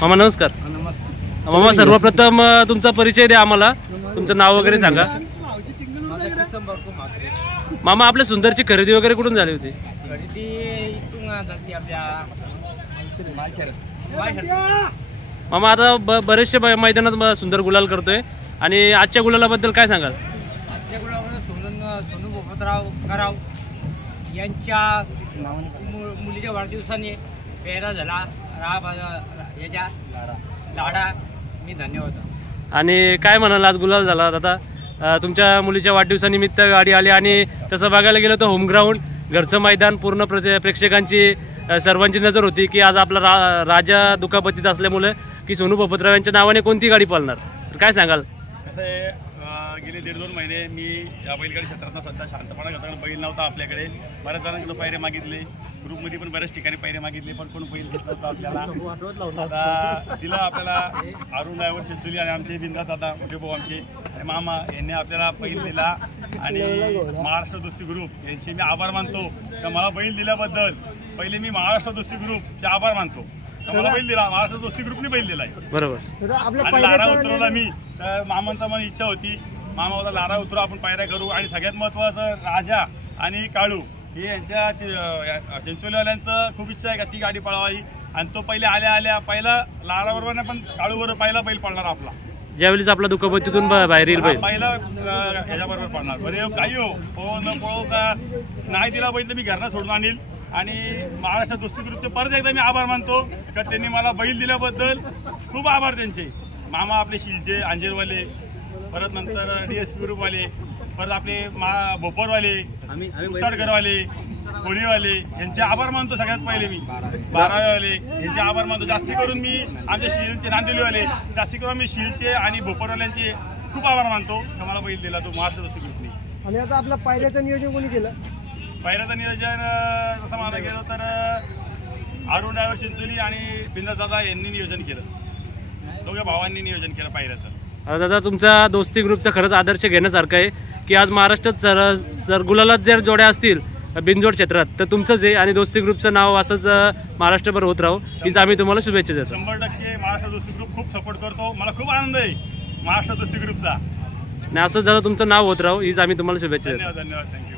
मामा नमस्कार। नमस्कार मामा सर्वप्रथम तुमचा परिचय द्या आम्हाला, तुमचं नाव वगैरे सांगा। मामा आपल्या सुंदरची खरेदी वगैरे कुठून झाली होती? खरेदी इथून झाली आपल्या मामा आता बरेचसे मैदानात सुंदर गुलाल करतोय आणि आजच्या गुलालाबद्दल काय सांगाल? आजच्या गुलाबाबद्दल सोनू भोपतराव कराव यांच्या मुलीच्या वाढदिवसाने पेहरा झाला याच्या लाडा, मी धन्यवाद। आणि काय म्हणाल आज गुलाल झाला आता तुमच्या मुलीच्या वाढदिवसानिमित्त गाडी आली आणि तसं बघायला गेलं तर होम ग्राउंड घरचं मैदान पूर्ण प्रेक्षकांची सर्वांची नजर होती की आज आपला राजा दुखापतीत असल्यामुळे की सोनू भोपतराव यांच्या नावाने कोणती गाडी पळणार, तर काय सांगाल? कसं आहे, गेले 1.5-2 महिने मी या बैलगाडी क्षेत्रात सध्या शांतपणा करताना बैल नव्हता आपल्याकडे। बऱ्याच जणांकडे पैरे मागितले, ग्रुपमध्ये पण बऱ्याच ठिकाणी पैरे मागितले, पण कोण बैल घेत नव्हतं आपल्याला। आता दिला आपल्याला अरुण ड्रायव्हर शेंचोली आणि आमचे बिंदास दादा मोठे भाऊ आमचे आणि मामा यांनी आपल्याला बैल दिला आणि महाराष्ट्र दोस्ती ग्रुप यांचे मी आभार मानतो तर मला बैल दिल्याबद्दल। पहिले मी महाराष्ट्र दोस्ती ग्रुपचे आभार मानतो, मला बैल दिला, महाराष्ट्र दोस्ती ग्रुपने बैल दिलाय बरोबर। आणि लारा उतरवला मी, तर मामांचा मला इच्छा होती, मामा होता लारा उतरू आपण पायऱ्या करू। आणि सगळ्यात महत्वाचं राजा आणि काळू हे यांच्या चिंचोलीवाल्यांचं खूप इच्छा आहे का ती गाडी पळवावी आणि तो पहिले आल्या पहिला लारा बरोबर पण काळूवर पहिला बैल पळणार आपला, ज्यावेळेस आपला दुखापतीतून बाहेर येईल बैल पहिला ह्याच्याबरोबर पळणार। बरे काही हो पळो न पळो का नाही दिला बैल तर मी घरनं सोडून आणील। आणि महाराष्ट्र दोस्ती ग्रुपचे परत एकदा मी आभार मानतो का त्यांनी मला बैल दिल्याबद्दल, खूप आभार त्यांचे। मामा आपले शिलचे अंजेरवाले, परत नंतर DSP ग्रुपवाले, परत आपले भोपरवाले, उसाडकरवाले, कोणीवाले यांचे आभार मानतो सगळ्यात पहिले मी। 12वेवाले यांचे आभार मानतो, जास्ती करून मी आमच्या शिलचे नांदिवलीवाले, जास्ती करून मी शिलचे आणि भोपरवाल्यांचे खूप आभार मानतो का मला बैल दिला तो महाराष्ट्र दोस्ती ग्रुपने। आणि आता आपल्या पायऱ्याचं नियोजन कोणी केलं? पायऱ्याचं नियोजन तसं म्हणायला गेलं तर अरुण ड्रायव्हर चिंचोली आणि बिंदास दादा यांनी नियोजन केलं, दोघे भावांनी नियोजन केलं पायऱ्याचं। दादा तुमचा दोस्ती ग्रुपचा खरंच आदर्श घेण्यासारखं आहे की आज महाराष्ट्रात जर गुलालात जर जोड्या असतील बिनजोड क्षेत्रात तर तुमचंच आहे आणि दोस्ती ग्रुपचं नाव असंच महाराष्ट्रभर होत राहू हीच आम्ही तुम्हाला शुभेच्छा देतो। 100% महाराष्ट्र दोस्ती ग्रुप खूप सपोर्ट करतो, मला खूप आनंद आहे महाराष्ट्र दोस्ती ग्रुपचा आणि असंच दादा तुमचं नाव होत राहू हीच आम्ही तुम्हाला शुभेच्छा देतो। धन्यवाद, थँक्यू।